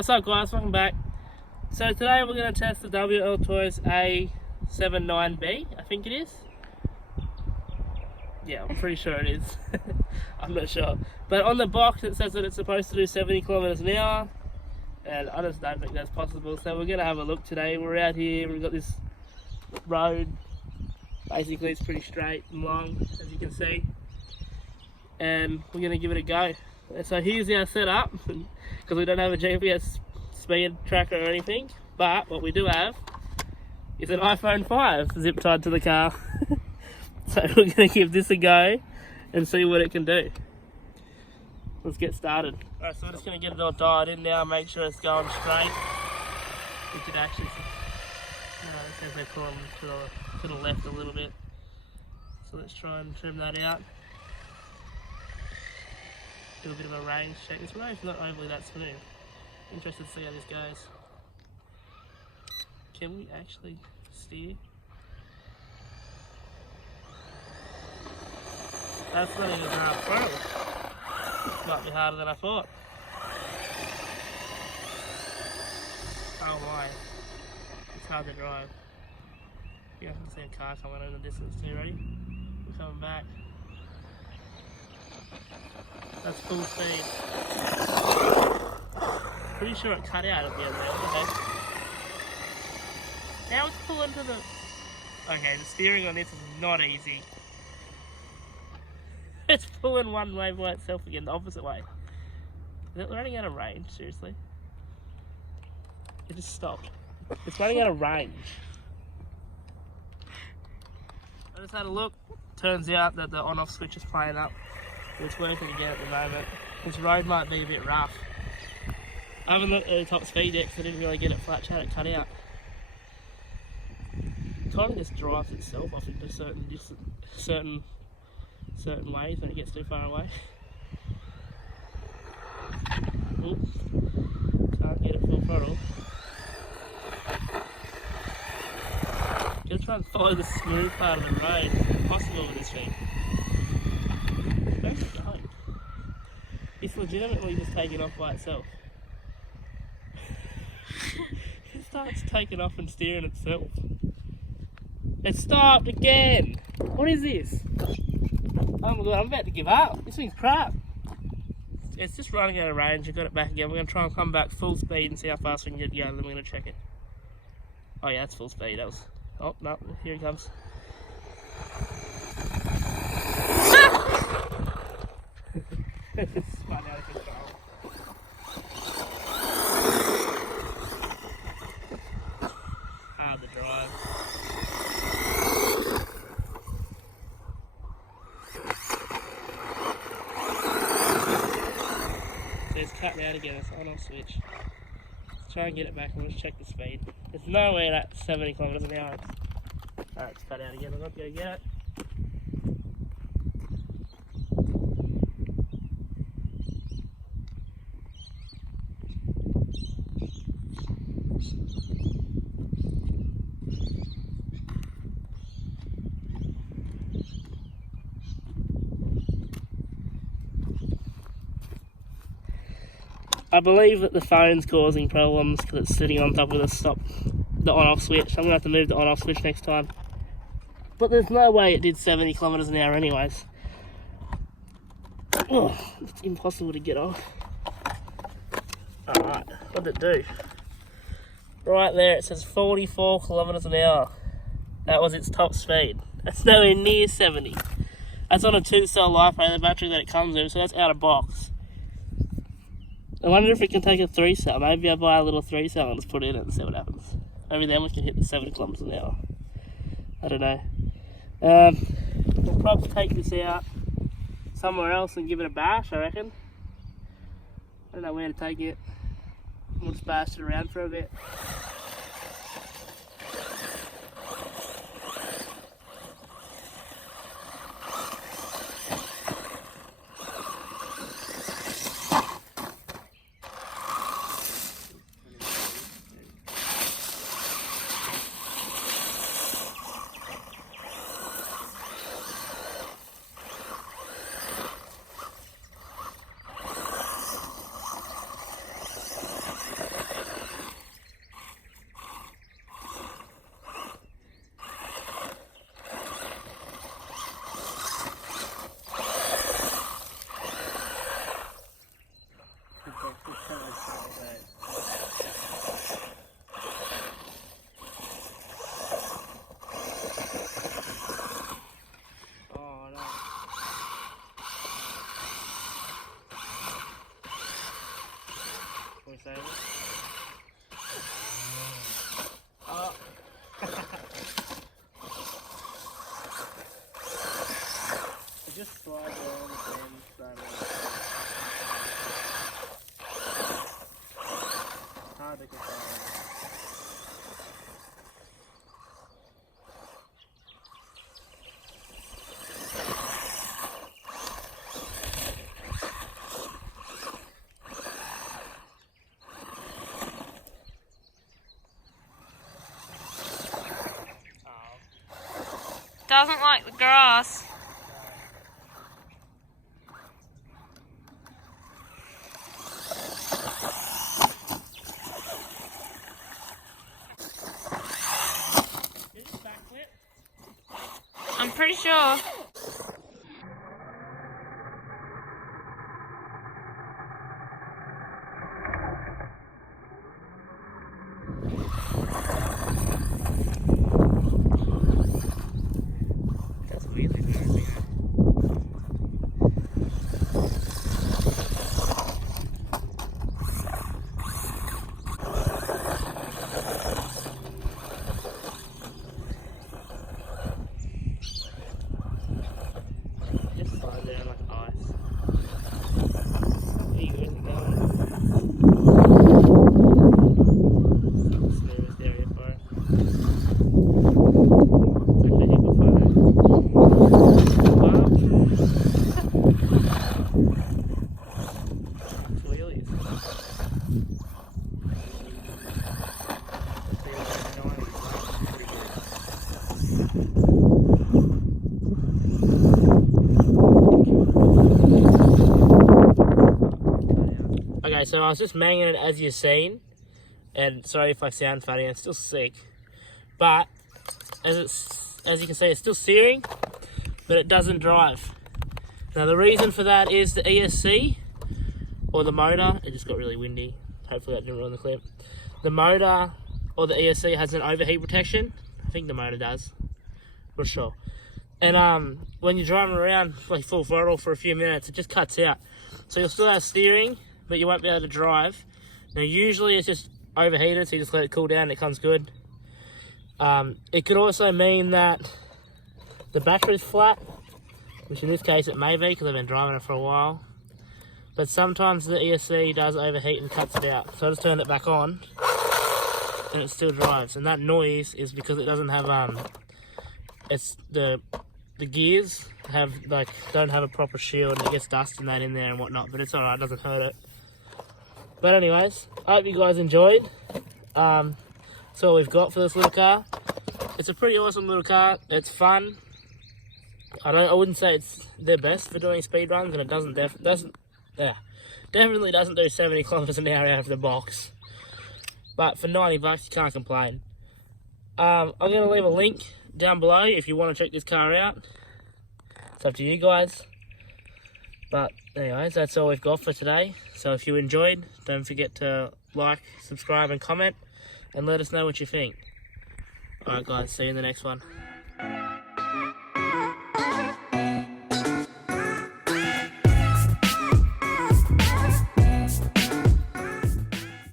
What's up guys, welcome back. So today we're going to test the Wltoys A979-B, I think it is. Yeah, I'm pretty sure it is. I'm not sure. But on the box it says that it's supposed to do 70 kilometers an hour. And I just don't think that's possible. So we're going to have a look today. We're out here, we've got this road. Basically it's pretty straight and long, as you can see. And we're going to give it a go. So here's our setup, because we don't have a GPS speed tracker or anything, but what we do have is an iPhone 5 zip tied to the car. So we're going to give this a go and see what it can do. Let's get started. Alright, so we're just going to get it all dialed in now, make sure it's going straight. We could actually, it says they're pulling to the left a little bit. So let's try and trim that out. Do a bit of a range check. This road's not overly that smooth. Interested to see how this goes. Can we actually steer? That's not even a half throttle. Might be harder than I thought. Oh my. It's hard to drive. You can see a car coming in the distance too, ready? We're coming back. That's full speed. Pretty sure it cut out at the end there. Okay. Now it's pulling to the... Okay, the steering on this is not easy. It's pulling one way by itself again, the opposite way. Is it running out of range? Seriously? It just stopped. It's running out of range. I just had a look. Turns out that the on-off switch is playing up. It's working again at the moment. This road might be a bit rough. I haven't looked at the top speed yet because I didn't really get it flat chat, it cut out. It kind of just drives itself off into certain ways when it gets too far away. Oops. Can't get it full throttle. Gotta try and follow the smooth part of the road. It's impossible with this thing. It's legitimately just taking off by itself. It starts taking off and steering itself. It stopped again! What is this? Oh my god, I'm about to give up. This thing's crap. It's just running out of range. I got it back again. We're going to try and come back full speed and see how fast we can get going. Then we're going to check it. Oh yeah, that's full speed. That was... Oh no, here he comes. It's spun out of control. Hard to drive. So it's cutting out again, it's on-off switch. Let's try and get it back and let's check the speed. It's nowhere at 70 kilometers an hour. Alright, it's cut out again, I'm not going to get it. I believe that the phone's causing problems because it's sitting on top of the on-off switch. I'm going to have to move the on-off switch next time. But there's no way it did 70 kilometers an hour anyways. Oh, it's impossible to get off. Alright, what did it do? Right there it says 44 kilometers an hour. That was its top speed. That's nowhere near 70. That's on a 2-cell LiPo battery that it comes with, so that's out of box. I wonder if it can take a 3-cell. Maybe I buy a little 3-cell and just put it in it and see what happens. Maybe then we can hit the 70 kilometers an hour. I don't know. We'll probably take this out somewhere else and give it a bash, I reckon. I don't know where to take it. We'll just bash it around for a bit. Oh no. Can we save it? Oh. It just slides around and hard to control. Doesn't like the grass. Is it backflip? I'm pretty sure. That's weird. Just slide down like ice. There you go, it's going. Smoothest area for it. Actually, hit before that. Wow. Wheelies. Okay, so I was just manging it as you've seen, and sorry if I sound funny, I'm still sick, but as you can see, it's still steering, but it doesn't drive. Now the reason for that is the ESC, or the motor, it just got really windy, hopefully that didn't ruin the clip. The motor, or the ESC, has an overheat protection. I think the motor does, not sure. And when you're driving around like full throttle for a few minutes, it just cuts out. So you'll still have steering, but you won't be able to drive. Now usually it's just overheated, so you just let it cool down and it comes good. It could also mean that the battery's flat, which in this case it may be because I've been driving it for a while. But sometimes the ESC does overheat and cuts it out. So I just turn it back on and it still drives. And that noise is because it doesn't have it's the gears don't have a proper shield, and it gets dust and that in there and whatnot, but it's alright, it doesn't hurt it. But anyways, I hope you guys enjoyed. That's all we've got for this little car. It's a pretty awesome little car. It's fun. I wouldn't say it's the best for doing speed runs, and it definitely doesn't do 70 kilometers an hour out of the box. But for 90 bucks, you can't complain. I'm going to leave a link down below if you want to check this car out. It's up to you guys. But anyways, that's all we've got for today. So if you enjoyed, don't forget to like, subscribe and comment, and let us know what you think. Alright guys, see you in the next one.